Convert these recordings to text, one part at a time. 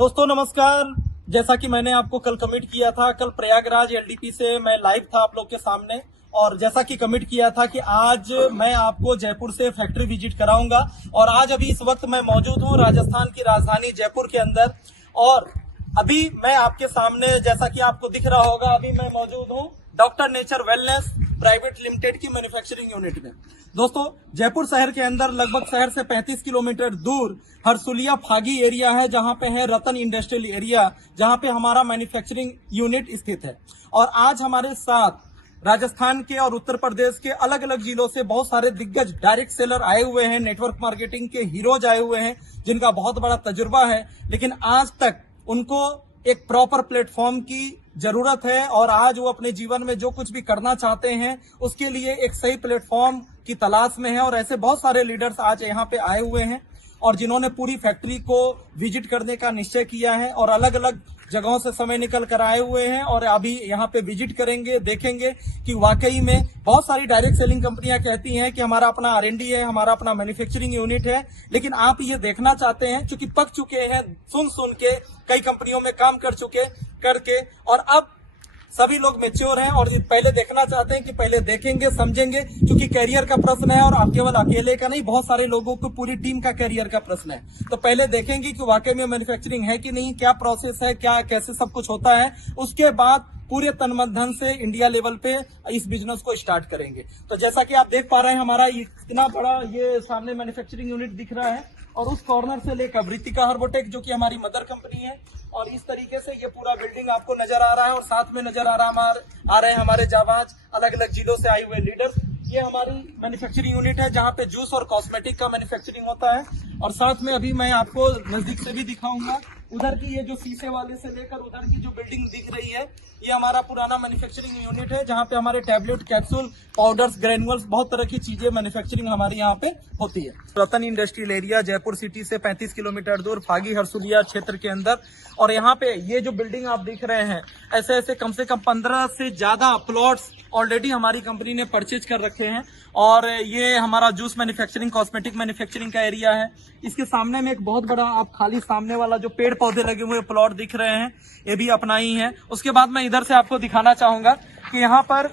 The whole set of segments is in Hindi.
दोस्तों नमस्कार। जैसा कि मैंने आपको कल कमिट किया था, कल प्रयागराज एलडीपी से मैं लाइव था आप लोग के सामने, और जैसा कि कमिट किया था कि आज मैं आपको जयपुर से फैक्ट्री विजिट कराऊंगा। और आज अभी इस वक्त मैं मौजूद हूं राजस्थान की राजधानी जयपुर के अंदर। और अभी मैं आपके सामने, जैसा कि आपको दिख रहा होगा, अभी मैं मौजूद हूं doctor nature wellness private limited की मैन्युफैक्चरिंग यूनिट में। दोस्तों, जयपुर शहर के अंदर लगभग शहर से 35 किलोमीटर दूर हरसुलिया फागी एरिया है, जहां पे है रतन इंडस्ट्रियल एरिया, जहां पे हमारा मैन्युफैक्चरिंग यूनिट स्थित है। और आज हमारे साथ राजस्थान के और उत्तर प्रदेश के अलग अलग जिलों से बहुत सारे दिग्गज डायरेक्ट सेलर आए हुए हैं, नेटवर्क मार्केटिंग के हीरोज आए हुए हैं, जिनका बहुत बड़ा तजुर्बा है, लेकिन आज तक उनको एक प्रॉपर प्लेटफॉर्म की जरूरत है। और आज वो अपने जीवन में जो कुछ भी करना चाहते हैं उसके लिए एक सही प्लेटफॉर्म की तलाश में है। और ऐसे बहुत सारे लीडर्स आज यहाँ पे आए हुए हैं, और जिन्होंने पूरी फैक्ट्री को विजिट करने का निश्चय किया है और अलग अलग जगहों से समय निकल कर आए हुए हैं, और अभी यहाँ पे विजिट करेंगे, देखेंगे कि वाकई में बहुत सारी डायरेक्ट सेलिंग कंपनियां कहती हैं कि हमारा अपना R&D है, हमारा अपना मैन्युफैक्चरिंग यूनिट है, लेकिन आप ये देखना चाहते हैं क्योंकि पक चुके हैं, सुन के कई कंपनियों में काम कर चुके करके, और अब सभी लोग मैच्योर हैं और पहले देखना चाहते हैं कि पहले देखेंगे, समझेंगे, क्योंकि कैरियर का प्रश्न है और आप केवल अकेले का नहीं, बहुत सारे लोगों को, पूरी टीम का कैरियर का प्रश्न है। तो पहले देखेंगे कि वाकई में मैन्युफैक्चरिंग है कि नहीं, क्या प्रोसेस है, क्या कैसे सब कुछ होता है। उसके बाद पूरे तन मन धन से इंडिया लेवल पे इस बिजनेस को स्टार्ट करेंगे। तो जैसा कि आप देख पा रहे हैं, हमारा इतना बड़ा ये सामने मैन्युफैक्चरिंग यूनिट दिख रहा है, और उस कॉर्नर से लेकर वृत्तिका हर्बोटेक जो कि हमारी मदर कंपनी है, और इस तरीके से ये पूरा बिल्डिंग आपको नजर आ रहा है। और साथ में नजर आ रहे हैं हमारे जाबाज अलग अलग जिलों से आए हुए लीडर्स। ये हमारी मैन्युफैक्चरिंग यूनिट है जहां पे जूस और कॉस्मेटिक का मैन्युफैक्चरिंग होता है। और साथ में अभी मैं आपको नजदीक से भी दिखाऊंगा, उधर की ये जो शीशे वाले से लेकर उधर की जो बिल्डिंग दिख रही है, ये हमारा पुराना मैन्युफैक्चरिंग यूनिट है, जहां पे हमारे टैबलेट, कैप्सूल, पाउडर्स, ग्रेनुअल्स, बहुत तरह की चीजें मैन्युफैक्चरिंग हमारी यहाँ पे होती है। रतन इंडस्ट्रियल एरिया जयपुर सिटी से 35 किलोमीटर दूर फागी हरसुलिया क्षेत्र के अंदर। और यहाँ पे ये जो बिल्डिंग आप देख रहे हैं, ऐसे ऐसे कम से कम 15 से ज्यादा प्लॉट्स ऑलरेडी हमारी कंपनी ने परचेज कर रखे हैं। और ये हमारा जूस मैन्युफैक्चरिंग, कॉस्मेटिक मैन्युफैक्चरिंग का एरिया है। इसके सामने में एक बहुत बड़ा, आप खाली सामने वाला जो पेड़ पौधे लगे हुए प्लॉट दिख रहे हैं, ये भी अपना ही है। उसके बाद मैं इधर से आपको दिखाना चाहूंगा कि यहाँ पर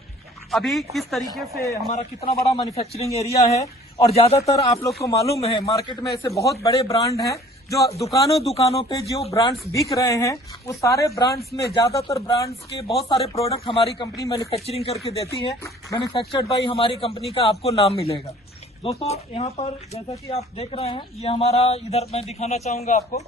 अभी किस तरीके से हमारा कितना बड़ा मैन्युफैक्चरिंग एरिया है। और ज्यादातर आप लोग को मालूम है, मार्केट में ऐसे बहुत बड़े ब्रांड हैं जो दुकानों पे जो ब्रांड्स बिक रहे हैं, वो सारे ब्रांड्स में, ज्यादातर ब्रांड्स के बहुत सारे प्रोडक्ट हमारी कंपनी मैन्युफैक्चरिंग करके देती है। मैन्युफैक्चर्ड बाय हमारी कंपनी का आपको नाम मिलेगा। दोस्तों, यहाँ पर जैसा कि आप देख रहे हैं, ये हमारा, इधर मैं दिखाना चाहूंगा आपको,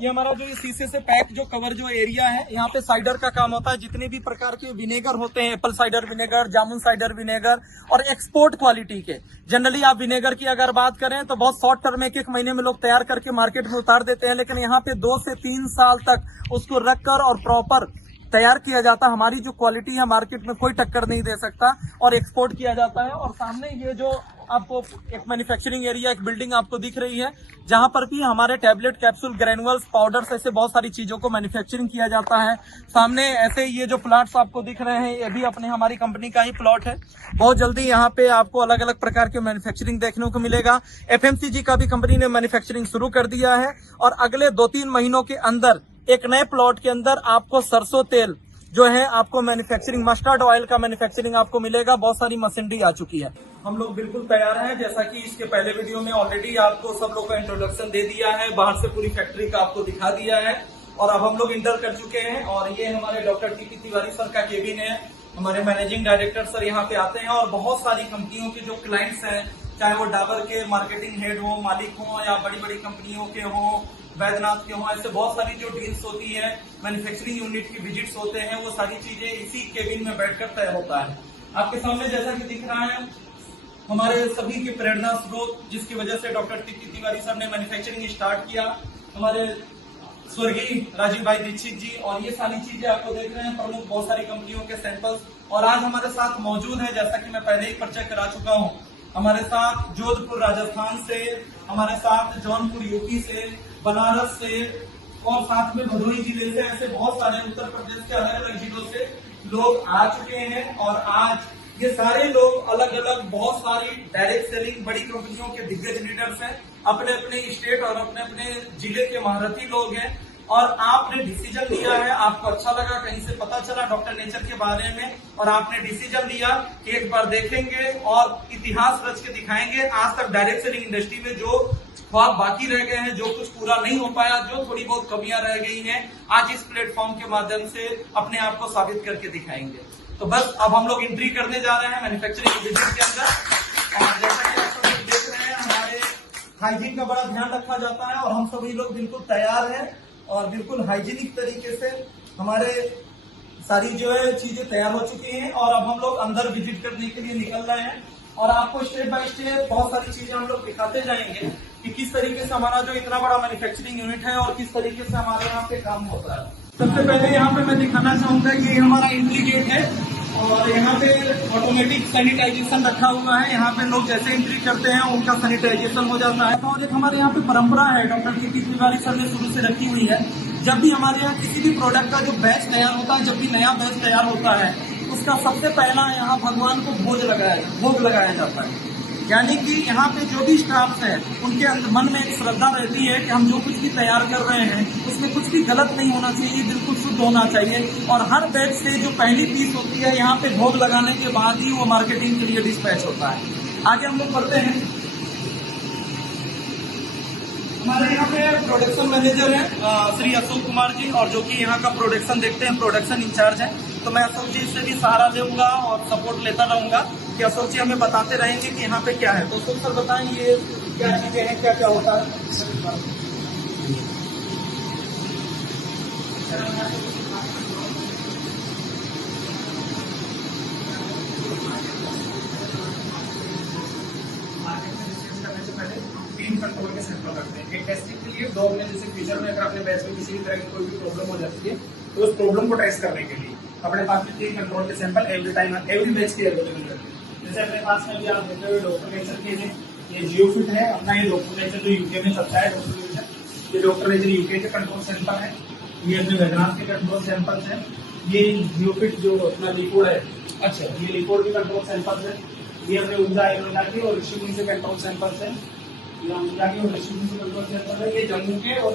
ये हमारा जो शीशे से पैक जो कवर जो एरिया है, यहाँ पे साइडर का काम होता है। जितने भी प्रकार के विनेगर होते हैं, एप्पल साइडर विनेगर, जामुन साइडर विनेगर, और एक्सपोर्ट क्वालिटी के, जनरली आप विनेगर की अगर बात करें तो बहुत शॉर्ट टर्म, एक महीने में लोग तैयार करके मार्केट में उतार देते हैं, लेकिन यहाँ पे 2 से 3 साल तक उसको रखकर और प्रॉपर तैयार किया जाता है। हमारी जो क्वालिटी है मार्केट में कोई टक्कर नहीं दे सकता, और एक्सपोर्ट किया जाता है। और सामने ये जो आपको एक मैन्युफैक्चरिंग एरिया, एक बिल्डिंग आपको दिख रही है, जहां पर भी हमारे टैबलेट, कैप्सूल, ग्रेनुअल्स, पाउडर्स, ऐसे बहुत सारी चीजों को मैन्युफैक्चरिंग किया जाता है। सामने ऐसे ये जो प्लॉट्स आपको दिख रहे हैं, ये भी अपने हमारी कंपनी का ही प्लॉट है। बहुत जल्दी यहाँ पे आपको अलग अलग प्रकार के मैन्युफैक्चरिंग देखने को मिलेगा। FMCG का भी कंपनी ने मैन्युफैक्चरिंग शुरू कर दिया है, और अगले 2-3 महीनों के अंदर एक नए प्लॉट के अंदर आपको सरसों तेल जो है, आपको मैन्युफैक्चरिंग, मस्टर्ड ऑयल का मैन्युफैक्चरिंग आपको मिलेगा। बहुत सारी मशीनरी आ चुकी है। हम लोग बिल्कुल तैयार हैं, जैसा कि इसके पहले वीडियो में ऑलरेडी आपको सब लोग का इंट्रोडक्शन दे दिया है, बाहर से पूरी फैक्ट्री का आपको दिखा दिया है, और अब हम लोग इंटर कर चुके हैं। और ये हमारे डॉक्टर TP तिवारी सर का केबिन है। हमारे मैनेजिंग डायरेक्टर सर यहाँ पे आते हैं, और बहुत सारी कंपनियों के जो क्लाइंट्स हैं, चाहे वो डाबर के मार्केटिंग हेड हो, मालिक हो, या बड़ी बड़ी कंपनियों के हो, वैद्यनाथ के हो, ऐसे बहुत सारी जो डील्स होती है, मैन्युफैक्चरिंग यूनिट की विजिट्स होते हैं, वो सारी चीजें इसी केबिन में बैठकर तय होता है। आपके सामने जैसा कि दिख रहा है, हमारे सभी की प्रेरणा स्रोत, जिसकी वजह से डॉक्टर TP तिवारी सर ने मैन्युफैक्चरिंग स्टार्ट किया, हमारे स्वर्गीय राजीव भाई दीक्षित जी। और ये सारी चीजें आपको देख रहे हैं, प्रमुख बहुत सारी कंपनियों के सैंपल्स। और आज हमारे साथ मौजूद है, जैसा कि मैं पहले ही परिचय करा चुका हूँ, हमारे साथ जोधपुर राजस्थान से, हमारे साथ जौनपुर यूपी से, बनारस से, और साथ में भदोही जिले से, ऐसे बहुत सारे उत्तर प्रदेश के अलग अलग जिलों से लोग आ चुके हैं। और आज ये सारे लोग अलग अलग बहुत सारी डायरेक्ट सेलिंग बड़ी कंपनियों के दिग्गज लीडर्स हैं, अपने अपने स्टेट और अपने अपने जिले के महारथी लोग हैं। और आपने डिसीजन लिया है, आपको अच्छा लगा, कहीं से पता चला डॉक्टर नेचर के बारे में, और आपने डिसीजन लिया कि एक बार देखेंगे और इतिहास रच के दिखाएंगे। आज तक डायरेक्ट सेलिंग इंडस्ट्री में जो ख्वाब बाकी रह गए हैं, जो कुछ पूरा नहीं हो पाया, जो थोड़ी बहुत कमियां रह गई हैं, आज इस प्लेटफॉर्म के माध्यम से अपने आप को साबित करके दिखाएंगे। तो बस अब हम लोग एंट्री करने जा रहे हैं मैन्युफैक्चरिंग विजिट के अंदर। और जैसा कि आप सभी देख रहे हैं, हमारे हाइजीन का बड़ा ध्यान रखा जाता है और हम सभी लोग बिल्कुल तैयार हैं और बिल्कुल हाइजीनिक तरीके से हमारे सारी जो है चीजें तैयार हो चुकी हैं। और अब हम लोग अंदर विजिट करने के लिए निकल रहे हैं और आपको स्टेप बाय स्टेप बहुत सारी चीजें हम लोग दिखाते जाएंगे कि किस तरीके से हमारा जो इतना बड़ा मैन्युफैक्चरिंग यूनिट है और किस तरीके से हमारे यहाँ पे काम होता है। सबसे पहले यहाँ पे मैं दिखाना चाहूंगा कि ये हमारा एंट्री गेट है और यहाँ पे ऑटोमेटिक सैनिटाइजेशन रखा हुआ है। यहाँ पे लोग जैसे एंट्री करते हैं उनका सैनिटाइजेशन हो जाता है। और एक हमारे यहाँ पे परंपरा है डॉक्टर के तिवारी सर ने शुरू से रखी हुई है, जब भी हमारे यहाँ किसी भी प्रोडक्ट का जो बैच तैयार होता है, जब भी नया बैच तैयार होता है, उसका सबसे पहला यहाँ भगवान को भोग लगाया जाता है। यानी कि यहाँ पे जो भी स्टाफ है उनके मन में एक श्रद्धा रहती है कि हम जो कुछ भी तैयार कर रहे हैं उसमें कुछ भी गलत नहीं होना चाहिए, बिल्कुल शुद्ध होना चाहिए। और हर बैच से जो पहली पीस होती है यहाँ पे भोग लगाने के बाद ही वो मार्केटिंग के लिए डिस्पैच होता है। आगे हम लोग बढ़ते हैं। हमारे यहाँ पे प्रोडक्शन मैनेजर है श्री अशोक कुमार जी, और जो कि यहाँ का प्रोडक्शन देखते हैं, प्रोडक्शन इंचार्ज है। तो मैं अशोक जी से भी सहारा लूंगा और सपोर्ट लेता रहूंगा कि अशोक जी हमें बताते रहेंगे कि यहाँ पे क्या है। तो अशोक सर बताएं ये क्या चीजें हैं, क्या क्या होता है। तीन कंट्रोल के सैंपल रखते हैं, एक टेस्टिंग के लिए, दो में जैसे फ्यूचर में अगर अपने बैच में किसी भी तरह की कोई भी प्रॉब्लम हो जाती है तो उस प्रॉब्लम को टेस्ट करने के लिए अपने पास में 3 कंट्रोल के sample every time every batch के अवेलेबल रहते हैं। जैसे अपने पास में भी आप देखते हुए डॉक्टर नेचर के हैं, ये जियोफिट है अपना, ये डॉक्टर नेचर जो यूके में चलता है डॉक्टर नेचर, ये डॉक्टर नेचर यूके के कंट्रोल सैंपल है। ये अपने वेदनाथ के कंट्रोल सैंपल्स है। ये जियोफिट जो अपना लिक्विड है, अच्छा ये लिक्विड के कंट्रोल सैंपल्स है। ये अपने ऊर्जा आयुर्वेदा के और ऋषिमुनि से कंट्रोल सैंपल्स है। ये जम्मू के और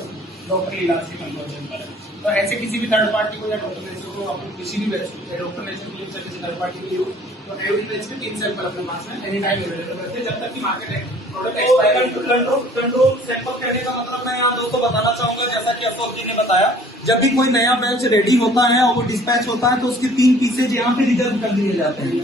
डॉक्टर इलाज के कंट्रोल सेंटर है। तो ऐसे किसी भी थर्ड पार्टी को या डॉक्टर नेचर को अपन किसी भी बैच डॉक्टर नेचर को किसी थर्ड पार्टी के लिए तो एवरी बैच में 3 सैंपल अपने पास में एनी टाइम अवेलेबल रहते हैं जब तक कि मार्केट है प्रोडक्ट एक्सपायर। कंट्रोल सैंपल कहने का मतलब मैं यहाँ दोस्तों बताना चाहूंगा, जैसा कि अशोक जी ने बताया, जब भी कोई नया बैच रेडी होता है और वो डिस्पैच होता है तो उसके 3 पीसेज यहाँ पे रिजर्व कर दिए जाते हैं।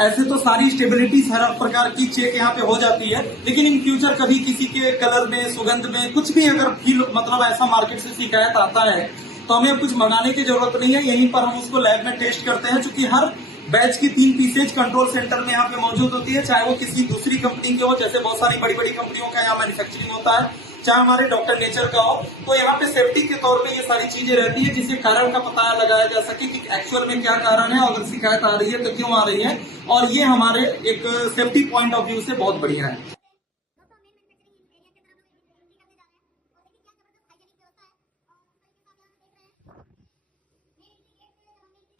ऐसे तो सारी स्टेबिलिटी हर प्रकार की चेक यहाँ पे हो जाती है, लेकिन इन फ्यूचर कभी किसी के कलर में, सुगंध में कुछ भी अगर फील मतलब ऐसा मार्केट से शिकायत आता है तो हमें कुछ मंगाने की जरूरत नहीं है, यहीं पर हम उसको लैब में टेस्ट करते हैं। चूंकि हर बैच की 3 पीसेज कंट्रोल सेंटर में यहाँ पे मौजूद होती है, चाहे वो किसी दूसरी कंपनी के हो, जैसे बहुत सारी बड़ी बड़ी कंपनियों का यहाँ मैन्युफैक्चरिंग होता है, चाहे हमारे डॉक्टर नेचर का हो। तो यहाँ पे सेफ्टी के तौर पे ये सारी चीजें रहती है जिसके कारण का पता लगाया जा सके कि एक्चुअल में क्या कारण है, अगर शिकायत आ रही है तो क्यों आ रही है। और ये हमारे एक सेफ्टी पॉइंट ऑफ व्यू से बहुत बढ़िया है।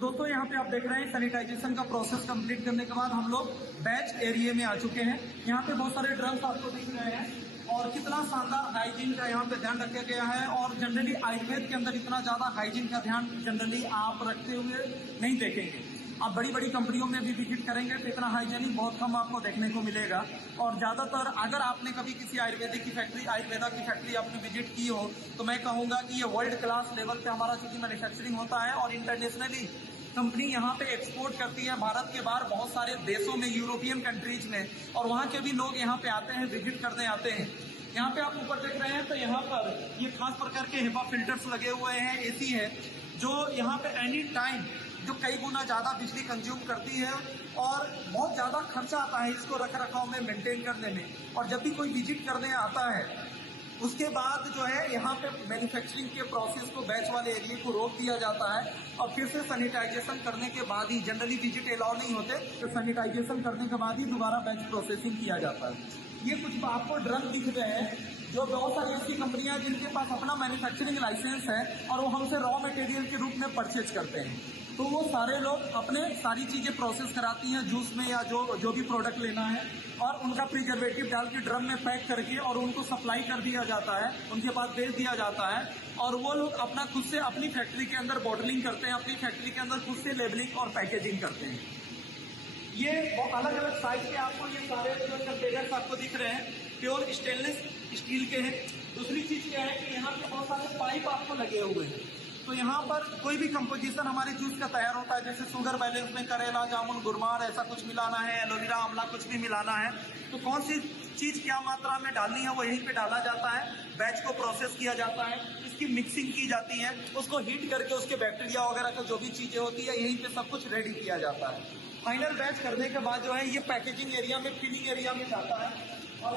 दोस्तों यहाँ पे आप देख रहे हैं सैनिटाइजेशन का प्रोसेस कंप्लीट करने के बाद हम लोग बैच एरिया में आ चुके हैं। यहाँ पे बहुत सारे ड्रम्स आपको दिख रहे हैं और कितना शानदार हाइजीन का यहाँ पे ध्यान रखा गया है। और जनरली आयुर्वेद के अंदर इतना ज्यादा हाइजीन का ध्यान जनरली आप रखते हुए नहीं देखेंगे। आप बड़ी बड़ी कंपनियों में भी विजिट करेंगे तो इतना हाइजीनिक बहुत कम आपको देखने को मिलेगा। और ज्यादातर अगर आपने कभी किसी आयुर्वेदा की फैक्ट्री आपने विजिट की हो तो मैं कहूंगा कि ये वर्ल्ड क्लास लेवल पे हमारा चूंकि मैन्युफैक्चरिंग होता है और इंटरनेशनली कंपनी यहाँ पे एक्सपोर्ट करती है भारत के बाहर बहुत सारे देशों में, यूरोपियन कंट्रीज में, और वहाँ के भी लोग यहाँ पे आते हैं, विजिट करने आते हैं। यहाँ पे आप ऊपर देख रहे हैं तो यहाँ पर ये खास प्रकार के हिपा फिल्टर्स लगे हुए हैं, एसी है जो यहाँ पे एनी टाइम जो कई गुना ज्यादा बिजली कंज्यूम करती है और बहुत ज्यादा खर्चा आता है इसको रख रखाव में, मेंटेन करने में। और जब भी कोई विजिट करने आता है उसके बाद जो है यहाँ पे मैन्युफैक्चरिंग के प्रोसेस को, बैच वाले एरिया को रोक दिया जाता है और फिर से सैनिटाइजेशन करने के बाद ही, जनरली विजिट अलाउ नहीं होते, तो सैनिटाइजेशन करने के बाद ही दोबारा बैच प्रोसेसिंग किया जाता है। ये कुछ आपको ड्रम दिख रहे हैं जो बहुत सारी ऐसी कंपनियां जिनके पास अपना मैन्युफैक्चरिंग लाइसेंस है और वो हमसे रॉ मटेरियल के रूप में परचेज करते हैं। तो वो सारे लोग अपने सारी चीज़ें प्रोसेस कराती हैं जूस में या जो भी प्रोडक्ट लेना है, और उनका प्रिजर्वेटिव डाल के ड्रम में पैक करके और उनको सप्लाई कर दिया जाता है, उनके पास भेज दिया जाता है, और वो लोग अपना खुद से अपनी फैक्ट्री के अंदर बॉटलिंग करते हैं, अपनी फैक्ट्री के अंदर खुद से लेबलिंग और पैकेजिंग करते हैं। ये अलग अलग साइज के आपको ये सारे जो कंटेनर्स आपको दिख रहे हैं प्योर स्टेनलेस स्टील के हैं। दूसरी चीज क्या है कि यहाँ पे बहुत सारे पाइप आपको लगे हुए हैं। तो यहाँ पर कोई भी कंपोजिशन हमारे जूस का तैयार होता है, जैसे शुगर बैलेंस में करेला, जामुन, गुरमार ऐसा कुछ मिलाना है, एलोवेरा, आंवला कुछ भी मिलाना है, तो कौन सी चीज क्या मात्रा में डालनी है वो यहीं पे डाला जाता है। बैच को प्रोसेस किया जाता है, इसकी मिक्सिंग की जाती है, उसको हीट करके उसके बैक्टीरिया वगैरह का जो भी चीजें होती है यहीं पे सब कुछ रेडी किया जाता है। फाइनल बैच करने के बाद जो है ये पैकेजिंग एरिया में, फिलिंग एरिया में जाता है। और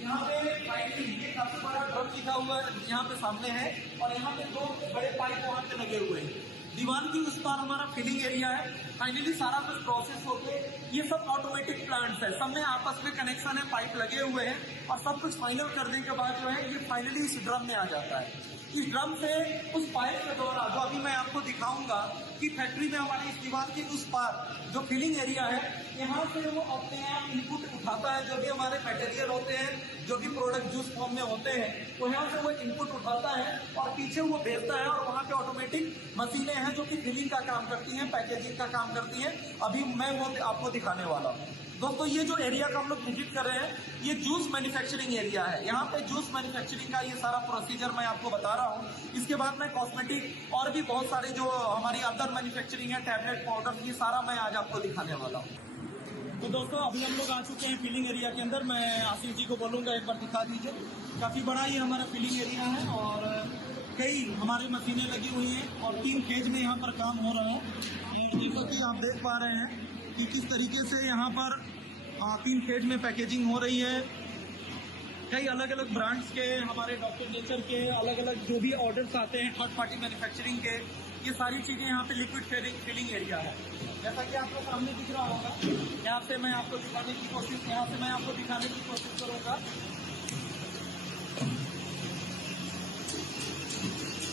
यहाँ पे ये काफी बड़ा ड्रम लिखा हुआ है यहाँ पे सामने है, और यहाँ पे 2 बड़े पाइप वहाँ पे लगे हुए हैं। दीवार की उस पार हमारा फिलिंग एरिया है। फाइनली सारा कुछ प्रोसेस होके ये सब ऑटोमेटिक प्लांट्स है, सब में आपस में कनेक्शन है, पाइप लगे हुए हैं, और सब कुछ फाइनल करने के बाद जो है ये फाइनली इस ड्रम में आ जाता है। इस ड्रम से उस पाइप के द्वारा जो अभी मैं आपको दिखाऊंगा कि फैक्ट्री में हमारी इस दीवार के उस पार जो फिलिंग एरिया है, यहाँ से वो अपने आप इनपुट उठाता है, जो भी हमारे मटेरियल होते हैं, जो भी प्रोडक्ट जूस फॉर्म में होते हैं, तो यहाँ से वो इनपुट उठाता है और पीछे वो भेजता है, और वहाँ पे ऑटोमेटिक मशीनें हैं जो कि फिलिंग का काम करती हैं, पैकेजिंग का काम करती हैं। अभी मैं वो आपको दिखाने वाला हूँ। दोस्तों ये जो एरिया का हम लोग विजिट कर रहे हैं ये जूस मैन्युफैक्चरिंग एरिया है। यहाँ पे जूस मैन्युफैक्चरिंग का ये सारा प्रोसीजर मैं आपको बता रहा हूँ। इसके बाद मैं कॉस्मेटिक और भी बहुत सारे जो हमारी अदर मैन्युफैक्चरिंग है, टैबलेट, पाउडर, ये सारा मैं आज आपको दिखाने वाला हूँ। तो दोस्तों अभी हम लोग आ चुके हैं फिलिंग एरिया के अंदर। मैं आशीष जी को बोलूँगा एक बार दिखा दीजिए। काफ़ी बड़ा ये हमारा फिलिंग एरिया है और कई हमारी मशीनें लगी हुई हैं और 3 फेज में यहाँ पर काम हो रहा है। और जैसा कि आप देख पा रहे हैं कि किस तरीके से यहाँ पर 3 फेज में पैकेजिंग हो रही है। कई अलग अलग ब्रांड्स के, हमारे डॉक्टर नेचर के अलग अलग जो भी ऑर्डर्स आते हैं थर्ड पार्टी मैन्युफैक्चरिंग के, ये सारी चीज़ें यहाँ पे लिक्विड फिलिंग एरिया है। जैसा कि आपको सामने दिख रहा होगा, यहाँ से मैं आपको दिखाने की कोशिश करूँगा।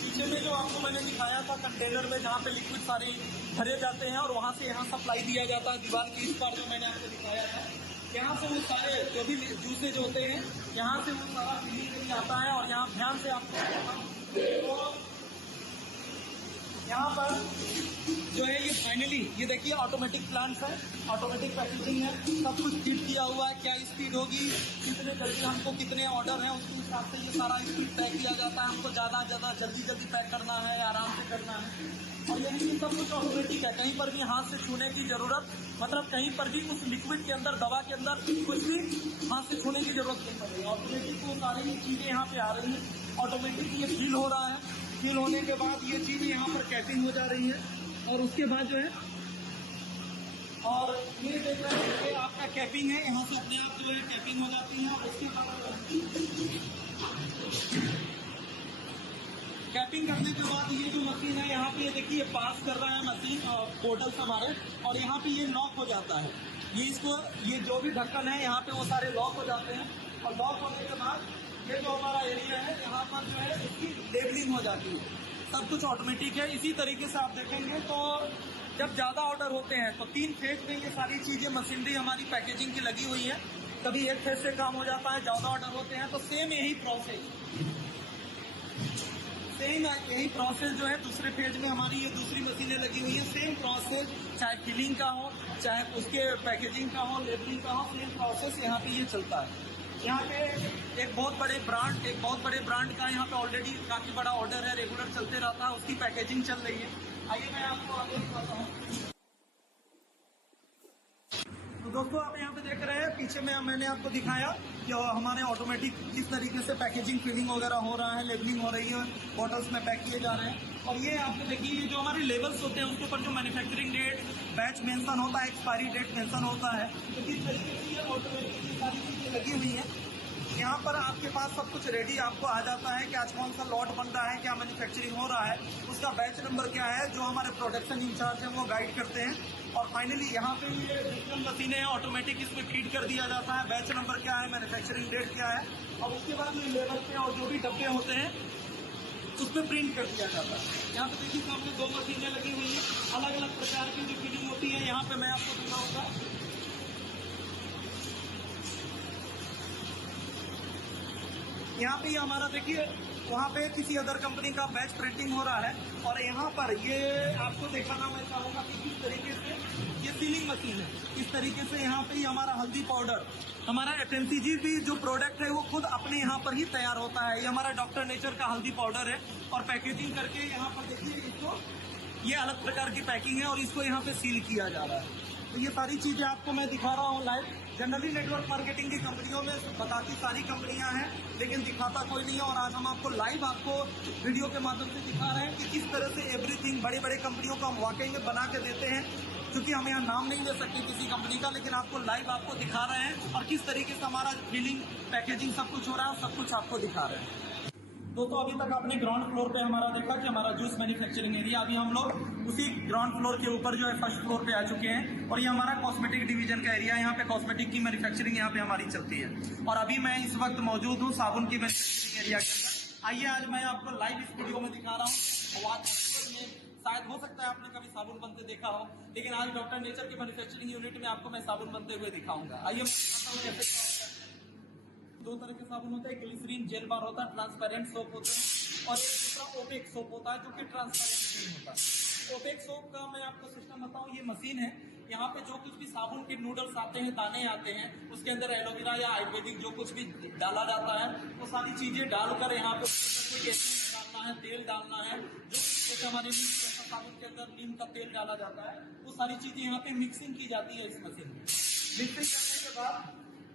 पीछे में जो आपको मैंने दिखाया था कंटेनर में जहाँ पे लिक्विड सारे भरे जाते हैं और वहाँ से यहाँ सप्लाई दिया जाता है। दीवार की इस पार जो मैंने आपको दिखाया था, यहाँ से वो सारे जो भी जूसेज होते हैं यहाँ से वो सारा फिलिंग आता है। और यहाँ ध्यान से आपको यहाँ पर जो है ये फाइनली ये देखिए ऑटोमेटिक प्लांट्स है, ऑटोमेटिक पैकेजिंग है, सब कुछ फीड किया हुआ है। क्या स्पीड होगी, कितने जल्दी हमको कितने ऑर्डर है उसके हिसाब से ये सारा स्पीड पैक किया जाता है। हमको ज़्यादा जल्दी पैक करना है, आराम से करना है। और ये देखिए सब कुछ ऑटोमेटिक है, कहीं पर भी हाथ से छूने की जरूरत, मतलब कहीं पर भी उस लिक्विड के अंदर, दवा के अंदर कुछ भी हाथ से छूने की जरूरत नहीं पड़ेगी। ऑटोमेटिक वो सारी चीज़ें यहाँ पे आ रही हैं, ऑटोमेटिक ये फील हो रहा है। फील होने के बाद ये चीज़ें यहाँ पर कैपिंग हो जा रही है और उसके बाद जो है, और ये देख रहे हैं कि आपका कैपिंग है, यहाँ से अपने आप जो है कैपिंग हो जाती है। और उसके बाद कैपिंग करने के बाद ये जो मशीन है यहाँ पे, ये देखिए पास कर रहा है मशीन बोटल्स हमारे, और यहाँ पे ये लॉक हो जाता है। ये जो भी ढक्कन है यहाँ पे वो सारे लॉक हो जाते हैं। और लॉक होने के बाद ये जो हमारा एरिया है यहाँ पर जो है इसकी लेबलिंग हो जाती है। सब कुछ ऑटोमेटिक है। इसी तरीके से आप देखेंगे तो जब ज़्यादा ऑर्डर होते हैं तो 3 फेज में ये सारी चीज़ें मशीनरी हमारी पैकेजिंग की लगी हुई है। कभी 1 फेज से काम हो जाता है, ज़्यादा ऑर्डर होते हैं तो सेम यही प्रोसेस जो है दूसरे फेज में हमारी ये दूसरी मशीनें लगी हुई है। सेम प्रोसेस, चाहे फिलिंग का हो, चाहे उसके पैकेजिंग का हो, लेबलिंग का हो, सेम प्रोसेस यहाँ पे ये चलता है। यहाँ पे एक बहुत बड़े ब्रांड का यहाँ पे ऑलरेडी काफ़ी बड़ा ऑर्डर है, रेगुलर चलते रहता है, उसकी पैकेजिंग चल रही है। आइए मैं आपको आगे बताता हूँ। तो दोस्तों आप यहाँ पे देख रहे हैं, पीछे में मैंने आपको दिखाया कि हमारे ऑटोमेटिक किस तरीके से पैकेजिंग, फिलिंग वगैरह हो रहा है, लेबलिंग हो रही है, बॉटल्स में पैक किए जा रहे हैं। और ये आपको देखिए, ये जो हमारे लेबल्स होते हैं उसके ऊपर जो मैन्युफैक्चरिंग डेट, बैच मेंशन होता है, एक्सपायरी डेट मेंशन होता है। तो किस तरीके से ये ऑटोमेटिक सारी चीज़ें लगी हुई हैं। यहाँ पर आपके पास सब कुछ रेडी आपको आ जाता है कि आज कौन सा लॉट बन रहा है, क्या मैन्युफैक्चरिंग हो रहा है, उसका बैच नंबर क्या है, जो हमारे प्रोडक्शन इंचार्ज हैं वो गाइड करते हैं। और फाइनली यहाँ पे ये डिजिटल मशीनें हैं, ऑटोमेटिक इसमें फीड कर दिया जाता है, बैच नंबर क्या है, मैन्युफैक्चरिंग डेट क्या है। और उसके बाद ये लेबर पे और जो भी डब्बे होते हैं उस पर प्रिंट कर दिया जाता है। यहाँ पे देखिए सामने 2 मशीनें लगी हुई हैं, अलग अलग प्रकार की जो फिलिंग होती है यहाँ पे मैं आपको दिखाऊंगा। यहाँ पे हमारा देखिए वहाँ पे किसी अदर कंपनी का बैच प्रिंटिंग हो रहा है और यहाँ पर ये आपको दिखाना मैं चाहूँगा कि किस तरीके से ये सीलिंग मशीन है। इस तरीके से यहाँ पे ही हमारा हल्दी पाउडर, हमारा एफएमसीजी भी जो प्रोडक्ट है वो खुद अपने यहाँ पर ही तैयार होता है। ये हमारा डॉक्टर नेचर का हल्दी पाउडर है और पैकेजिंग करके यहाँ पर देखिए इसको, ये अलग प्रकार की पैकिंग है और इसको यहाँ पे सील किया जा रहा है। तो ये सारी चीजें आपको मैं दिखा रहा हूँ लाइव। जनरली नेटवर्क मार्केटिंग की कंपनियों में बताती सारी कंपनियां हैं लेकिन दिखाता कोई नहीं है, और आज हम आपको लाइव आपको वीडियो के माध्यम से दिखा रहे हैं कि किस तरह से एवरीथिंग बड़े बड़े कंपनियों को हम वाकई में बना के देते हैं, क्योंकि हम यहाँ नाम नहीं दे सकते किसी कंपनी का, लेकिन आपको लाइव आपको दिखा रहे हैं और किस तरीके से हमारा फिलिंग पैकेजिंग सब कुछ हो रहा है, सब कुछ आपको दिखा रहे हैं। दोस्तों अभी तक आपने ग्राउंड फ्लोर पे हमारा देखा कि हमारा जूस मैन्युफैक्चरिंग एरिया, अभी हम लोग उसी ग्राउंड फ्लोर के ऊपर जो है फर्स्ट फ्लोर पे आ चुके हैं और ये हमारा कॉस्मेटिक डिवीजन का एरिया है। यहाँ पे कॉस्मेटिक की मैन्युफैक्चरिंग यहाँ पे हमारी चलती है और अभी मैं इस वक्त मौजूद हूँ साबुन की मैन्युफैक्चरिंग एरिया के अंदर। आइए आज मैं आपको लाइव इस वीडियो में दिखा रहा हूँ। शायद हो सकता है आपने कभी साबुन बनते देखा हो, लेकिन आज डॉक्टर नेचर के मैन्युफैक्चरिंग यूनिट में आपको मैं साबुन बनते हुए दिखाऊंगा। आइए मैं दिखाता हूँ कैसे। 2 तरह के साबुन होते हैं, ग्लिसरीन जेल बार होता है, ट्रांसपेरेंट सोप होते हैं और एक दूसरा ओपेक सोप होता है जो कि ट्रांसपेरेंट नहीं होता है। ओपेक सोप का मैं आपको सिस्टम बताऊं, ये मशीन है, यहाँ पे जो कुछ भी साबुन के नूडल्स आते हैं, दाने आते हैं, उसके अंदर एलोवेरा या आयुर्वेदिक जो कुछ भी डाला जाता है वो सारी चीजें डालकर यहाँ पे कोई एसेंस डालना है, तेल डालना है, जो जैसे हमारे साबुन के अंदर नीम का तेल डाला जाता है, वो सारी चीजें यहाँ पे मिक्सिंग की जाती है इस मशीन में। मिक्सिंग करने के बाद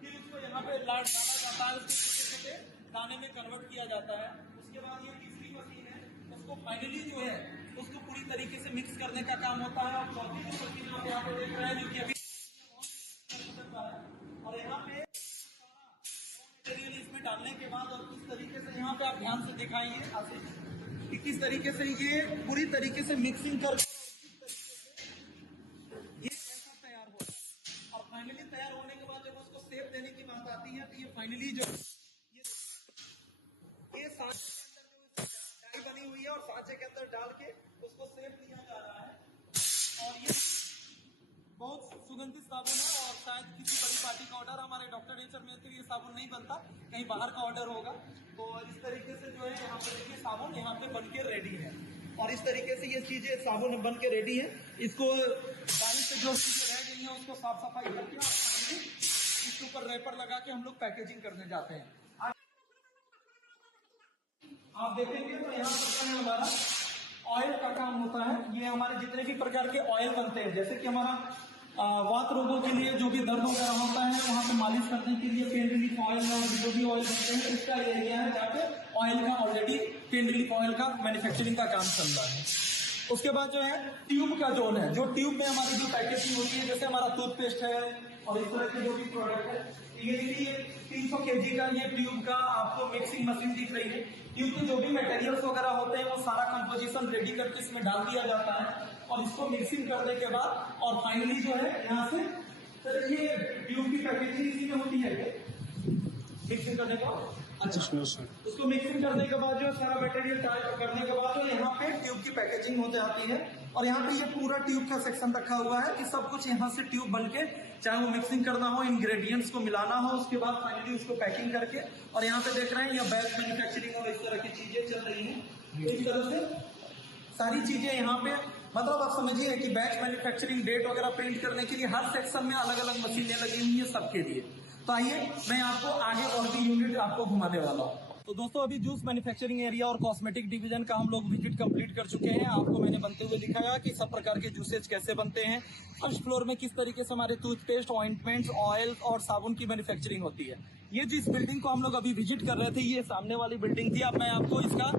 फिर इसको यहाँ पे डाला जाता है, उसको छोटे छोटे दाने में कन्वर्ट किया जाता है। उसके बाद ये तीसरी मशीन है, उसको फाइनली जो है उसको पूरी तरीके से मिक्स करने का काम होता है। और चौथी जो मशीन आप यहाँ पे देख रहे हैं जो कि अभी और यहाँ पे मटेरियल इसमें डालने के बाद और किस तरीके से यहाँ पे आप ध्यान से दिखाइए कि किस तरीके से ये पूरी तरीके से मिक्सिंग कर ये कैसा तैयार हो रहा है। और फाइनली तैयार होने के बाद जब उसको शेप देने की बात आती है तो ये फाइनली जो ये सांचे के अंदर जो डाई बनी हुई है और सांचे के अंदर डाल के उसको शेप दिया जा रहा है। और ये बहुत सुगंधित साबुन है और शायद किसी बड़ी पार्टी का ऑर्डर, हमारे डॉक्टर नेचर में तो ये साबुन नहीं बनता, कहीं बाहर का ऑर्डर होगा। तो इस तरीके से जो है यहाँ पे देखिए साबुन यहाँ पे बन के रेडी है और इस तरीके से ये चीजें साबुन बन के रेडी है। इसको बारिश से जो चीजें रह गई है उसको साफ सफाई करके इसके ऊपर रैपर लगा के हम लोग पैकेजिंग करने जाते हैं। आप देखेंगे तो यहाँ पर हमारा ऑयल का काम होता है। ये हमारे जितने भी प्रकार के ऑयल बनते हैं, जैसे कि हमारा वात रोगों के लिए जो भी दर्द वगैरह होता है वहाँ पे मालिश करने के लिए पेन रिलीफ ऑयल और जो भी ऑयल बनते हैं इसका एरिया है जहाँ पे ऑयल का ऑलरेडी पेन रिलीफ ऑयल का मैन्युफैक्चरिंग का काम चल रहा है। उसके बाद जो है ट्यूब का जोन है, जो ट्यूब में हमारी जो पैकेजिंग होती है, जैसे हमारा टूथपेस्ट है और इस तरह के जो भी प्रोडक्ट है, ये 300 kg का ये ट्यूब का आपको मिक्सिंग मशीन दिख रही है। ट्यूब के जो भी मटेरियल्स वगैरह होते हैं वो सारा कंपोजिशन रेडी करके इसमें डाल दिया जाता है और इसको मिक्सिंग करने के बाद और फाइनली जो है यहाँ से सर ये ट्यूब की पैकेजिंग इसी में होती है मिक्सिंग करने का। अच्छा, उसको मिक्सिंग करने के बाद जो सारा मटेरियल तैयार करने के बाद जो यहाँ पे ट्यूब की पैकेजिंग होते आती है और यहाँ पे ये पूरा ट्यूब का सेक्शन रखा हुआ है कि सब कुछ यहाँ से ट्यूब बन के, चाहे वो मिक्सिंग करना हो, इंग्रेडिएंट्स को मिलाना हो, उसके बाद फाइनली उसको पैकिंग करके और यहाँ पे देख रहे हैं ये बैच मैन्युफैक्चरिंग और इस तरह की चीजें चल रही हैं। इस तरह से सारी चीजें यहाँ पे मतलब आप समझिए कि बैच मैन्युफैक्चरिंग डेट वगैरह प्रिंट करने के लिए हर सेक्शन में अलग अलग मशीनें लगी हुई है सबके लिए। तो आइए मैं आपको आगे और भी यूनिट आपको घुमाने वाला हूँ। तो दोस्तों अभी जूस मैन्युफैक्चरिंग एरिया और कॉस्मेटिक डिवीजन का हम लोग विजिट कंप्लीट कर चुके हैं। आपको मैंने बनते हुए दिखाया कि सब प्रकार के जूसेज कैसे बनते हैं, फर्स्ट फ्लोर में किस तरीके से हमारे टूथपेस्ट, ऑइंटमेंट्स, ऑयल और साबुन की मैन्युफैक्चरिंग होती है। ये जिस बिल्डिंग को हम लोग अभी विजिट कर रहे थे ये सामने वाली बिल्डिंग थी। अब मैं आपको इसका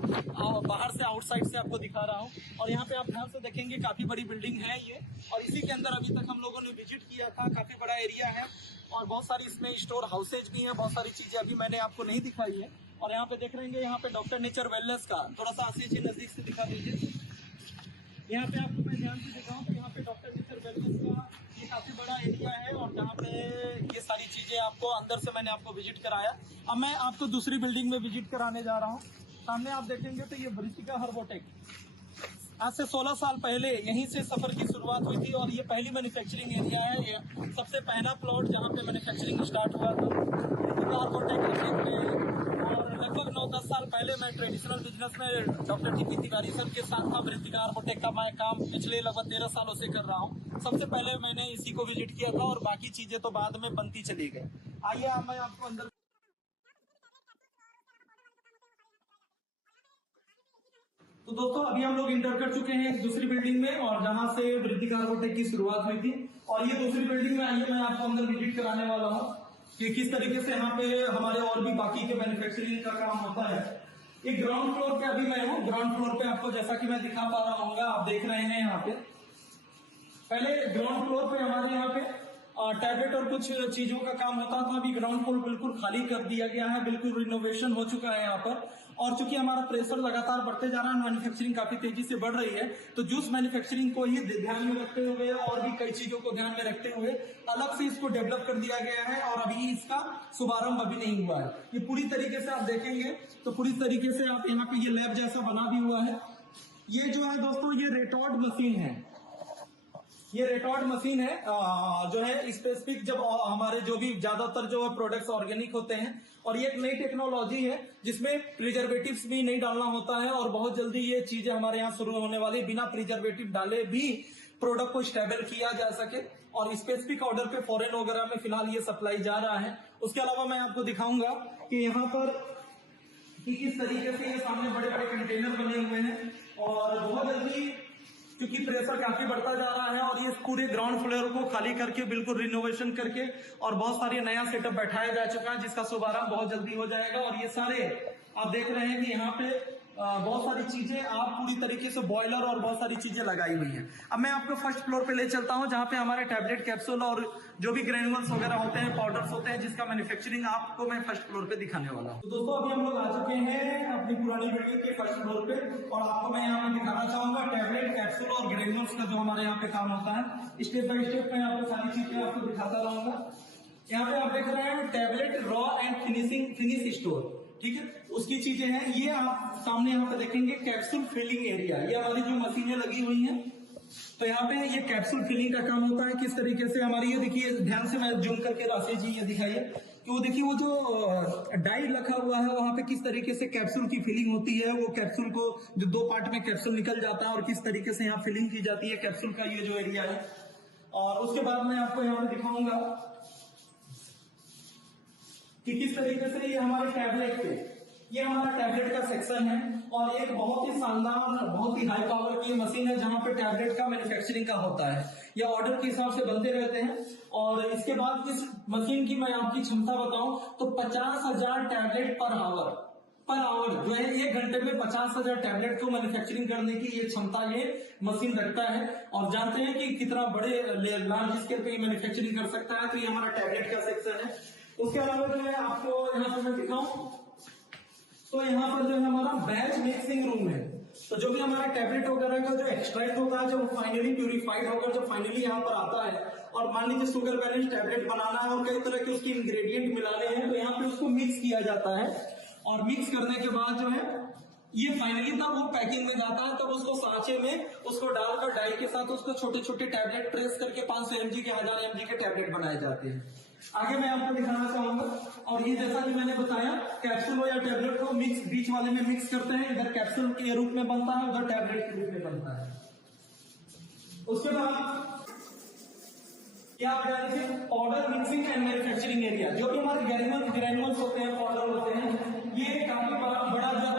बाहर से आउटसाइड से आपको दिखा रहा हूँ और यहाँ पे आप ध्यान से देखेंगे काफी बड़ी बिल्डिंग है ये और इसी के अंदर अभी तक हम लोगों ने विजिट किया था। काफी बड़ा एरिया है और बहुत सारी इसमें स्टोर हाउसेज भी हैं, बहुत सारी चीजें अभी मैंने आपको नहीं दिखाई है। और यहाँ पे देख रहे हैं यहाँ पे डॉक्टर नेचर वेलनेस का थोड़ा सा आशीष जी नजदीक से दिखा दीजिए। यहाँ पे आपको मैं ध्यान से दिखाऊं तो यहाँ पे डॉक्टर नेचर वेलनेस का ये काफी बड़ा एरिया है और जहाँ पे ये सारी चीजें आपको अंदर से मैंने आपको विजिट कराया। अब मैं आपको दूसरी बिल्डिंग में विजिट कराने जा रहा हूँ। सामने आप देखेंगे तो ये वृत्तिका हर्बोटेक आज से 16 साल पहले यहीं से सफर की शुरुआत हुई थी और ये पहली मैन्युफैक्चरिंग एरिया है। ये सबसे पहला प्लॉट जहाँ पे मैन्युफैक्चरिंग स्टार्ट हुआ था वृत्तिका हर्बोटेक में। और लगभग 9-10 साल पहले मैं ट्रेडिशनल बिजनेस में डॉक्टर टीपी तिवारी सर के साथ था। वृत्तिका हर्बोटेक का मैं काम पिछले लगभग 13 सालों से कर रहा हूँ। सबसे पहले मैंने इसी को विजिट किया था और बाकी चीजें तो बाद में बनती चली गई। आइए मैं आपको अंदर। तो दोस्तों अभी हम लोग इंटर कर चुके हैं दूसरी बिल्डिंग में और जहां से वृत्तिका हर्बोटेक की शुरुआत हुई थी। और ये दूसरी बिल्डिंग में आइए मैं आपको अंदर विजिट कराने वाला हूँ कि किस तरीके से यहाँ पे हमारे और भी बाकी के मैन्युफैक्चरिंग का काम होता है। ये ग्राउंड फ्लोर पे अभी मैं हूँ। ग्राउंड फ्लोर पे आपको जैसा कि मैं दिखा पा रहा हूँ, आप देख रहे हैं यहाँ पे पहले ग्राउंड फ्लोर पे हमारे यहाँ पे टैबलेट और कुछ चीजों का काम होता था। अभी ग्राउंड फ्लोर बिल्कुल खाली कर दिया गया है, बिल्कुल रिनोवेशन हो चुका है यहाँ पर। और चूंकि हमारा प्रेशर लगातार बढ़ते जा रहा है, मैन्युफैक्चरिंग काफी तेजी से बढ़ रही है, तो जूस मैन्युफैक्चरिंग को ही ध्यान में रखते हुए और भी कई चीजों को ध्यान में रखते हुए अलग से इसको डेवलप कर दिया गया है और अभी इसका शुभारंभ अभी नहीं हुआ है। ये पूरी तरीके से आप देखेंगे तो पूरी तरीके से आप यहाँ पे ये लैब जैसा बना भी हुआ है। ये जो है दोस्तों ये रेटॉर्ड मशीन है। ये रेटॉर्ड मशीन है जो है स्पेसिफिक जब हमारे जो भी ज्यादातर जो प्रोडक्ट्स ऑर्गेनिक होते हैं और ये एक नई टेक्नोलॉजी है जिसमें प्रिजर्वेटिव्स भी नहीं डालना होता है और बहुत जल्दी ये चीजें हमारे यहाँ शुरू होने वाली। बिना प्रिजर्वेटिव डाले भी प्रोडक्ट को स्टेबल किया जा सके और स्पेसिफिक ऑर्डर पे फॉरेन वगैरह में फिलहाल ये सप्लाई जा रहा है। उसके अलावा मैं आपको दिखाऊंगा कि यहाँ पर कि किस तरीके से ये सामने बड़े बड़े कंटेनर बने हुए हैं और बहुत जल्दी क्योंकि प्रेशर काफी बढ़ता जा रहा है और ये पूरे ग्राउंड फ्लोर को खाली करके बिल्कुल रिनोवेशन करके और बहुत सारी नया सेटअप बैठाया जा चुका है जिसका शुभारंभ बहुत जल्दी हो जाएगा। और ये सारे आप देख रहे हैं कि यहाँ पे बहुत सारी चीजें आप पूरी तरीके से बॉयलर और बहुत सारी चीजें लगाई हुई हैं। अब मैं आपको फर्स्ट फ्लोर पे ले चलता हूं जहां पे हमारे टैबलेट कैप्सूल और जो भी ग्रेनुअल्स वगैरह होते हैं, पाउडर्स होते हैं, जिसका मैन्युफैक्चरिंग आपको मैं फर्स्ट फ्लोर पे दिखाने वाला हूं। तो दोस्तों अभी हम लोग आ चुके हैं अपनी पुरानी बिल्डिंग के फर्स्ट फ्लोर पे और आपको मैं यहाँ पे दिखाना चाहूंगा टैबलेट कैप्सूल और ग्रेनुअल्स का जो हमारे यहाँ पे काम होता है। स्टेप बाय स्टेप मैं आपको सारी चीजें आपको दिखाता रहूंगा। यहाँ पे आप देख रहे हैं tablet raw and finish store, ठीक है, उसकी चीजें हैं। ये आप सामने यहाँ पे देखेंगे कैप्सूल फिलिंग एरिया। ये हमारी जो मशीनें लगी हुई हैं तो यहाँ पे ये कैप्सूल फिलिंग का काम होता है। किस तरीके से हमारी ये देखिए, ध्यान से मैं जूम करके राशि जी ये दिखाइए कि वो देखिए वो जो डाई रखा हुआ है वहां पे किस तरीके से कैप्सूल की फिलिंग होती है। वो कैप्सूल को जो 2 पार्ट में कैप्सूल निकल जाता है और किस तरीके से यहाँ फिलिंग की जाती है कैप्सूल का ये जो एरिया है। और उसके बाद मैं आपको यहाँ पे दिखाऊंगा कि किस तरीके से ये हमारे टैबलेट पे, ये हमारा टैबलेट का सेक्शन है और एक बहुत ही शानदार बहुत ही हाई पावर की मशीन है जहां पे टैबलेट का मैन्युफैक्चरिंग का होता है। ये ऑर्डर के हिसाब से बनते रहते हैं। और इसके बाद इस मशीन की मैं आपकी क्षमता बताऊं तो 50,000 टैबलेट पर आवर जो है 1 घंटे में 50,000 टैबलेट को मैन्युफैक्चरिंग करने की ये क्षमता ये मशीन रखता है। और जानते हैं कि कितना बड़े लार्ज स्केल पे मैन्युफैक्चरिंग कर सकता है। तो ये हमारा टैबलेट का सेक्शन है। उसके अलावा जो है आपको यहाँ पर मैं दिखाऊं तो यहाँ पर जो है हमारा बैच मिक्सिंग रूम है। तो जो भी हमारा टैबलेट वगैरह का जो एक्सट्रैक्ट होता है, जो फाइनली प्यूरिफाइड होकर जो फाइनली यहाँ पर आता है और मान लीजिए शुगर बैलेंस टैबलेट बनाना है और कई तरह के उसके इंग्रेडिएंट मिलाने हैं तो यहाँ पे उसको मिक्स किया जाता है। और मिक्स करने के बाद जो है ये फाइनली तब वो पैकिंग में जाता है, तब उसको सांचे में उसको डालकर डाई के साथ उसको छोटे छोटे टैबलेट प्रेस करके 500 mg के 1000 mg के टैबलेट बनाए जाते हैं। आगे मैं आपको दिखाना चाहूंगा। और ये जैसा कि मैंने बताया कैप्सूल या टैबलेट को मिक्स बीच वाले में मिक्स करते हैं। इधर कैप्सूल के रूप में बनता है, उधर टैबलेट के रूप में बनता है। उसके बाद क्या आप जानिए powder mixing and manufacturing area. जो भी हमारे ग्रेनुअल्स होते हैं, पाउडर होते हैं, ये काफी बड़ा जो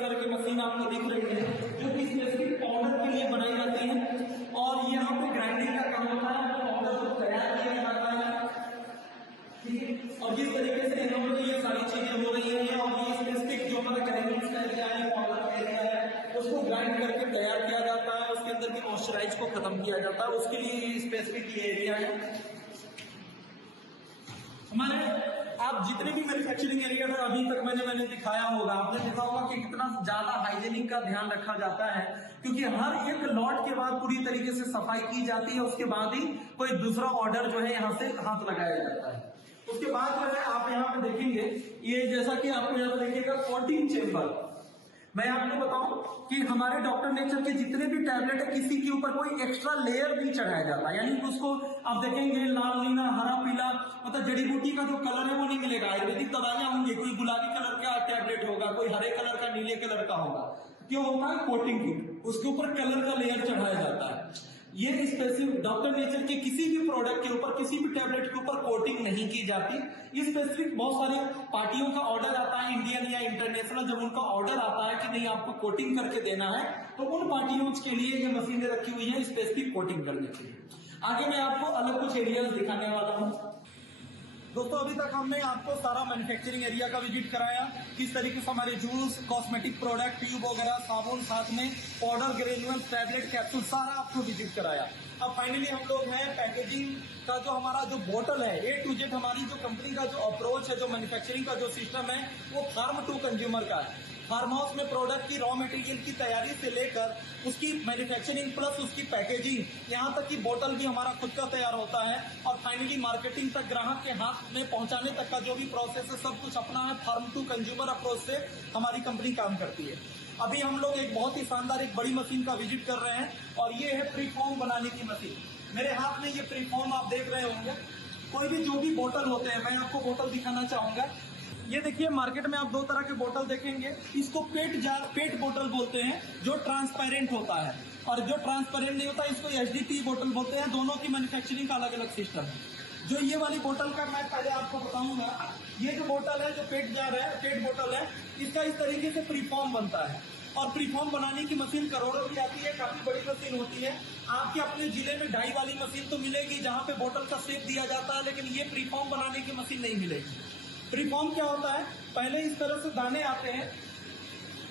करके मशीन आपको दिख रही है जो कि स्पेसिफिक पाउडर के लिए बनाई जाती है। और यहाँ पे ग्राइंडिंग का काम होता है, पाउडर को तैयार किया जाता है, ठीक है। और जिस तरीके से यहाँ पर ये सारी चीजें हो रही है और ये स्पेसिफिक जो हमारा ग्रेनुअल्स का एरिया है, पाउडर का एरिया है, उसको ग्राइंड करके तैयार किया जाता है। उसके अंदर की मॉइस्चराइज को खत्म किया जाता है, उसके लिए स्पेसिफिक ये एरिया है हमारे। आप जितने भी मैन्युफैक्चरिंग एरिया में अभी तक मैंने दिखाया होगा, आपने देखा होगा कि कितना ज्यादा हाइजीनिक का ध्यान रखा जाता है, क्योंकि हर एक लॉट के बाद पूरी तरीके से सफाई की जाती है। उसके बाद ही कोई दूसरा ऑर्डर जो है यहाँ से हाथ लगाया जाता है। उसके बाद जो है आप यहाँ पे देखेंगे, ये जैसा कि आपको यहाँ पे देखिएगा 14 चेम्बर। मैं आपको बताऊं कि हमारे डॉक्टर नेचर के जितने भी टैबलेट है किसी के ऊपर कोई एक्स्ट्रा लेयर नहीं चढ़ाया जाता, यानी उसको आप देखेंगे लाल नीला हरा पीला, मतलब जड़ी बूटी का जो कलर है वो नहीं मिलेगा। आयुर्वेदिक दवाइयां होंगी, कोई गुलाबी कलर का टैबलेट होगा, कोई हरे कलर का, नीले कलर का होगा। क्यों होता है? कोटिंग की, उसके ऊपर कलर का लेयर चढ़ाया जाता है। ये स्पेसिफिक डॉक्टर नेचर के किसी भी प्रोडक्ट के ऊपर, किसी भी टैबलेट के ऊपर कोटिंग नहीं की जाती। ये स्पेसिफिक बहुत सारे पार्टियों का ऑर्डर आता है, इंडियन या इंटरनेशनल, जब उनका ऑर्डर आता है कि नहीं आपको कोटिंग करके देना है, तो उन पार्टियों के लिए ये मशीनें रखी हुई है स्पेसिफिक कोटिंग करने के लिए। आगे मैं आपको अलग कुछ एरियाज दिखाने वाला हूं। दोस्तों, अभी तक हमने आपको सारा मैन्युफैक्चरिंग एरिया का विजिट कराया, किस तरीके से हमारे जूस, कॉस्मेटिक प्रोडक्ट, ट्यूब वगैरह, साबुन, साथ में पाउडर, ग्रेन्यूल्स, टैबलेट, कैप्सूल, सारा आपको विजिट कराया। अब फाइनली हम लोग हैं पैकेजिंग का, जो हमारा जो बोतल है A to Z, हमारी जो कंपनी का जो अप्रोच है, जो मैन्युफैक्चरिंग का जो सिस्टम है, वो फार्म टू कंज्यूमर का है। फार्म हाउस में प्रोडक्ट की रॉ मटेरियल की तैयारी से लेकर उसकी मैन्युफैक्चरिंग प्लस उसकी पैकेजिंग, यहाँ तक कि बोतल भी हमारा खुद का तैयार होता है, और फाइनली मार्केटिंग तक, ग्राहक के हाथ में पहुंचाने तक का जो भी प्रोसेस है, सब कुछ अपना है। फार्म टू कंज्यूमर अप्रोच से हमारी कंपनी काम करती है। अभी हम लोग एक बहुत ही शानदार एक बड़ी मशीन का विजिट कर रहे हैं, और ये है प्रीफॉर्म बनाने की मशीन। मेरे हाथ में ये प्रीफॉर्म आप देख रहे होंगे। कोई भी जो भी बोतल होते हैं, मैं आपको बोतल दिखाना चाहूंगा। ये देखिए, मार्केट में आप दो तरह के बोतल देखेंगे। इसको पेट बोतल बोलते हैं, जो ट्रांसपेरेंट होता है, और जो ट्रांसपेरेंट नहीं होता इसको एचडीपी बोतल बोलते हैं। दोनों की मैन्युफैक्चरिंग का अलग अलग सिस्टम है। जो ये वाली बोतल का मैं पहले आपको बताऊंगा। ये जो बोतल है, जो पेट बोतल है, इसका इस तरीके से प्रीफॉर्म बनता है, और प्रीफॉर्म बनाने की मशीन करोड़ों की आती है, काफी बड़ी मशीन होती है। आपके अपने जिले में डाई वाली मशीन तो मिलेगी, जहां पे बोतल का शेप दिया जाता है, लेकिन ये प्रीफॉर्म बनाने की मशीन नहीं मिलेगी। प्रीफॉर्म क्या होता है? पहले इस तरह से दाने आते हैं,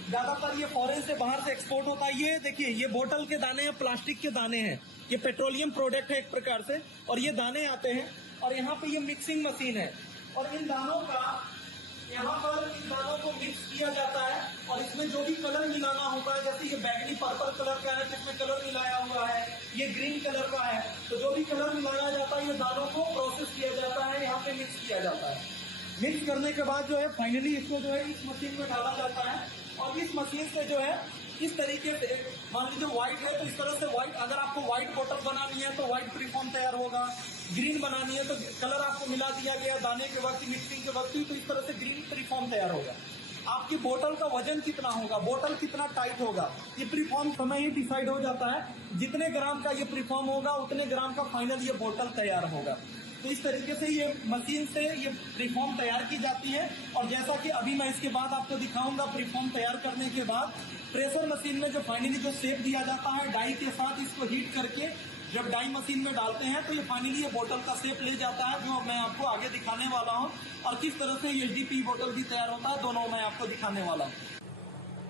ज्यादातर ये फॉरेन से, बाहर से एक्सपोर्ट होता है। ये देखिए, ये बोतल के दाने हैं, प्लास्टिक के दाने हैं, ये पेट्रोलियम प्रोडक्ट है एक प्रकार से, और ये दाने आते हैं, और यहाँ पे ये मिक्सिंग मशीन है, और इन दानों का यहाँ पर इन दानों को मिक्स किया जाता है, और इसमें जो भी कलर मिलाना होता है, जैसे ये बैगनी पर्पल कलर का है, जिसमें कलर मिलाया हुआ है, ये ग्रीन कलर का है, तो जो भी कलर मिलाया जाता है, ये दानों को प्रोसेस किया जाता है, यहाँ पे मिक्स किया जाता है। मिक्स करने के बाद जो है फाइनली इसको जो है इस मशीन में डाला जाता है, और इस मशीन से जो है इस तरीके से, मान लीजिए व्हाइट है तो इस तरह से व्हाइट, अगर आपको व्हाइट बोतल बनानी है तो व्हाइट प्रीफॉर्म तैयार होगा। ग्रीन बनानी है तो कलर आपको मिला दिया गया दाने के वक्त, मिक्सिंग के वक्त ही, तो इस तरह से ग्रीन प्रीफॉर्म तैयार होगा। आपकी बोतल का वजन कितना होगा, बोतल कितना टाइट होगा, ये प्रीफॉर्म समय ही डिसाइड हो जाता है। जितने ग्राम का ये प्रीफॉर्म होगा, उतने ग्राम का फाइनल ये बोतल तैयार होगा। तो इस तरीके से ये मशीन से ये प्रीफॉर्म तैयार की जाती है। और जैसा कि अभी मैं इसके बाद आपको दिखाऊंगा, प्रीफॉर्म तैयार करने के बाद प्रेशर मशीन में जो फाइनली जो शेप दिया जाता है, डाई के साथ इसको हीट करके जब डाई मशीन में डालते हैं, तो ये फाइनली ये बोतल का शेप ले जाता है, जो मैं आपको आगे दिखाने वाला हूँ। और किस तरह से एचडीपी बोतल भी तैयार होता है, दोनों मैं आपको दिखाने वाला हूँ।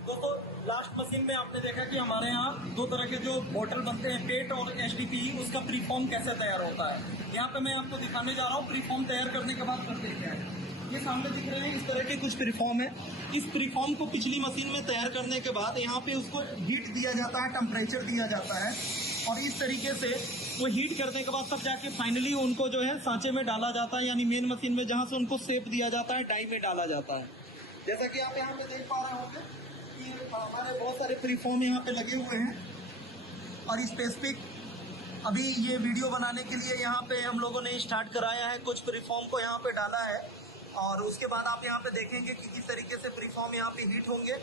दोस्तों, लास्ट मशीन में आपने देखा कि हमारे यहाँ दो तरह के जो बोतल बनते हैं, पेट और एचडीपी, उसका प्रीफॉर्म कैसे तैयार होता है, यहाँ पे मैं आपको दिखाने जा रहा हूँ। प्रीफॉर्म तैयार करने के बाद करते क्या है, ये सामने दिख रहे हैं, इस तरह के कुछ प्रीफॉर्म है। इस प्रीफॉर्म को पिछली मशीन में तैयार करने के बाद यहाँ पे उसको हीट दिया जाता है, टेम्परेचर दिया जाता है, और इस तरीके से वो हीट करने के बाद तब जाके फाइनली उनको जो है सांचे में डाला जाता है, यानी मेन मशीन में, जहां से उनको शेप दिया जाता है, डाई में डाला जाता है। जैसा कि आप यहाँ पे देख पा रहे होंगे कि हमारे बहुत सारे प्रीफॉर्म यहाँ पे लगे हुए हैं, और स्पेसिफिक अभी ये वीडियो बनाने के लिए यहाँ पे हम लोगों ने स्टार्ट कराया है, कुछ प्रीफॉर्म को यहाँ पे डाला है, और उसके बाद आप यहाँ पे देखेंगे कि किस तरीके से प्रीफॉर्म यहाँ पे हीट होंगे।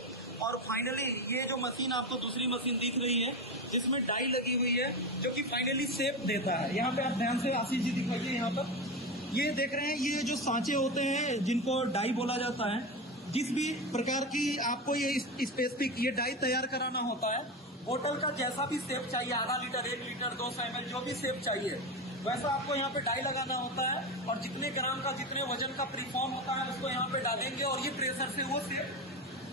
और फाइनली ये जो मशीन आपको दूसरी मशीन दिख रही है, जिसमें डाई लगी हुई है, जो कि फाइनली शेप देता है। यहाँ पे आप ध्यान से आशीष जी दिखाइए, यहाँ पर ये देख रहे हैं, ये जो सांचे होते हैं जिनको डाई बोला जाता है, जिस भी प्रकार की आपको ये स्पेसिफिक ये डाई तैयार कराना होता है, बोतल का जैसा भी शेप चाहिए, आधा लीटर, 1 लीटर, 200 ml, जो भी शेप चाहिए, वैसा आपको यहाँ पे डाई लगाना होता है, और जितने ग्राम का, जितने वजन का प्रीफॉर्म होता है, उसको यहाँ पे डालेंगे, और ये प्रेशर से वो शेप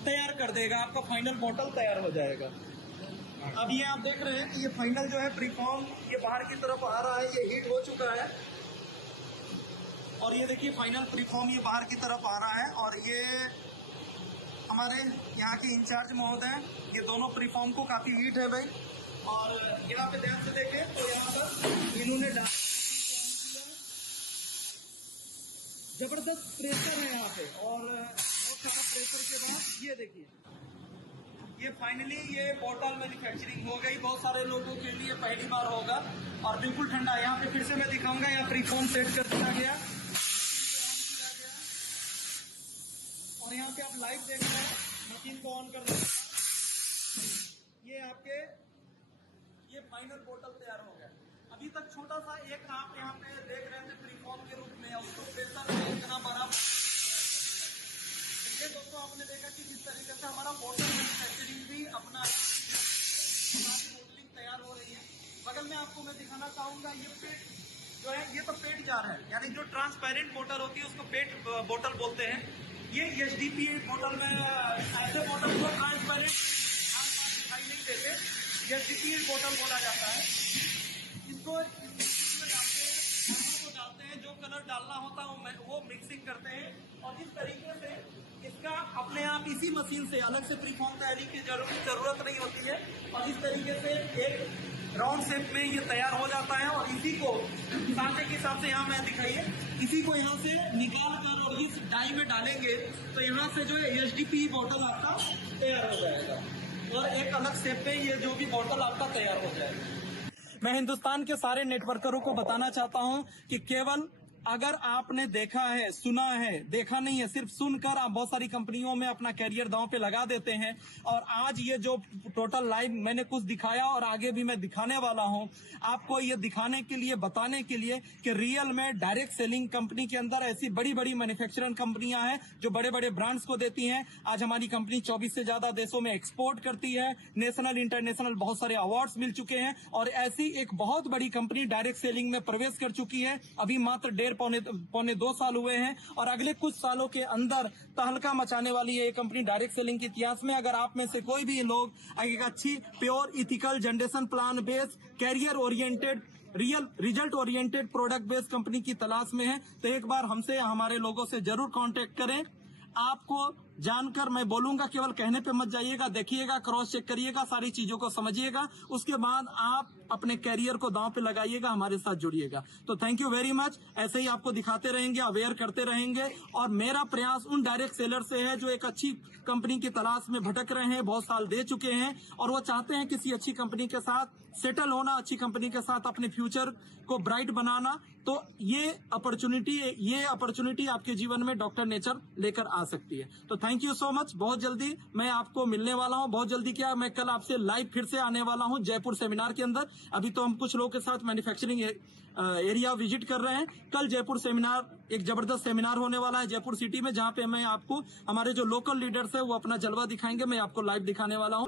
तैयार कर देगा, आपका फाइनल बोतल तैयार हो जाएगा। अब ये आप देख रहे हैं कि ये फाइनल जो है प्रीफॉर्म ये बाहर की तरफ आ रहा है, ये हीट हो चुका है, और ये देखिए फाइनल प्रीफॉर्म ये बाहर की तरफ आ रहा है। और ये हमारे यहाँ के इंचार्ज महोदय, ये दोनों प्रीफॉर्म को काफी हीट है भाई, और यहाँ पे ध्यान से देखें तो यहाँ पर इन्होंने जबरदस्त प्रेशर है यहाँ पे, और बहुत सारा प्रेशर के बाद ये देखिए, ये फाइनली ये बोतल मैन्युफैक्चरिंग हो गई। बहुत सारे लोगों के लिए पहली बार होगा और बिल्कुल ठंडा। यहाँ पे फिर से मैं दिखाऊंगा, यहाँ प्रीफोन सेट कर दिया गया और यहाँ पे आप लाइव देख रहे हैं, मशीन को ऑन कर दें, ये आपके ये फाइनल बोतल तैयार हो गया। अभी तक छोटा सा एक आप यहाँ पे देख रहे थे प्रीफॉर्म के रूप में, उसको प्रेशर में इतना बड़ा। ये दोस्तों आपने देखा कि जिस तरीके से हमारा बोतल मैन्युफैक्चरिंग भी अपना बोतलिंग तैयार हो रही है। बगल में आपको मैं दिखाना चाहूंगा, ये पेट जो है, ये तो पेट जार है, यानी जो ट्रांसपेरेंट बोतल होती है उसको पेट बोतल बोलते हैं। ये एचडीपी बोतल में ऐसे बोतल को ट्रांसपेरेंट दिखाई नहीं देते, एचडीपी बोतल बोला जाता है। इसको डालते हैं, जो कलर डालना होता है वो मिक्सिंग करते हैं और इस तरीके से इसका अपने आप इसी मशीन से अलग से प्रीफॉर्म तैयारी की जरूरत नहीं होती है और इस तरीके से एक राउंड शेप में ये तैयार हो जाता है। और इसी को सांचे के हिसाब से यहाँ मैं दिखाइए, इसी को यहाँ से निकाल कर और इस डाई में डालेंगे तो यहाँ से जो है एचडीपी बोतल आपका तैयार हो जाएगा और एक अलग शेप में ये जो भी बोतल आपका तैयार हो जाएगा। मैं हिंदुस्तान के सारे नेटवर्करों को बताना चाहता हूं कि केवल अगर आपने देखा है, सुना है, देखा नहीं है, सिर्फ सुनकर आप बहुत सारी कंपनियों में अपना कैरियर दांव पे लगा देते हैं। और आज ये जो टोटल लाइव मैंने कुछ दिखाया और आगे भी मैं दिखाने वाला हूं, आपको ये दिखाने के लिए, बताने के लिए कि रियल में डायरेक्ट सेलिंग कंपनी के अंदर ऐसी बड़ी बड़ी मैन्युफैक्चरिंग कंपनियां हैं जो बड़े बड़े ब्रांड्स को देती हैं। आज हमारी कंपनी 24 से ज्यादा देशों में एक्सपोर्ट करती है, नेशनल इंटरनेशनल बहुत सारे अवार्ड्स मिल चुके हैं और ऐसी एक बहुत बड़ी कंपनी डायरेक्ट सेलिंग में प्रवेश कर चुकी है। अभी मात्र पौने 2 साल हुए हैं और अगले कुछ सालों के अंदर तहलका मचाने वाली है ये कंपनी डायरेक्ट सेलिंग के इतिहास में। अगर आप में से कोई भी लोग एक अच्छी pure ethical generation plan based career oriented real result oriented product based company की तलाश में है तो एक बार हमसे, हमारे लोगों से जरूर कांटेक्ट करें। आपको जानकर मैं बोलूंगा, केवल कहने पे मत जाइएगा, देखिएगा, क्रॉस चेक करिएगा, सारी चीजों को समझिएगा, उसके बाद आप अपने कैरियर को दांव पे लगाइएगा, हमारे साथ जुड़िएगा। तो थैंक यू वेरी मच। ऐसे ही आपको दिखाते रहेंगे, अवेयर करते रहेंगे और मेरा प्रयास उन डायरेक्ट सेलर से है जो एक अच्छी कंपनी की तलाश में भटक रहे हैं, बहुत साल दे चुके हैं और वो चाहते हैं किसी अच्छी कंपनी के साथ सेटल होना, अच्छी कंपनी के साथ अपने फ्यूचर को ब्राइट बनाना। तो ये अपॉर्चुनिटी आपके जीवन में डॉक्टर नेचर लेकर आ सकती है। तो थैंक यू सो मच। बहुत जल्दी मैं आपको मिलने वाला हूं, बहुत जल्दी क्या, मैं कल आपसे लाइव फिर से आने वाला हूं जयपुर सेमिनार के अंदर। अभी तो हम कुछ लोगों के साथ मैन्युफैक्चरिंग एरिया विजिट कर रहे हैं। कल जयपुर सेमिनार, एक जबरदस्त सेमिनार होने वाला है जयपुर सिटी में, जहां पे मैं आपको हमारे जो लोकल लीडर्स है वो अपना जलवा दिखाएंगे, मैं आपको लाइव दिखाने वाला हूं।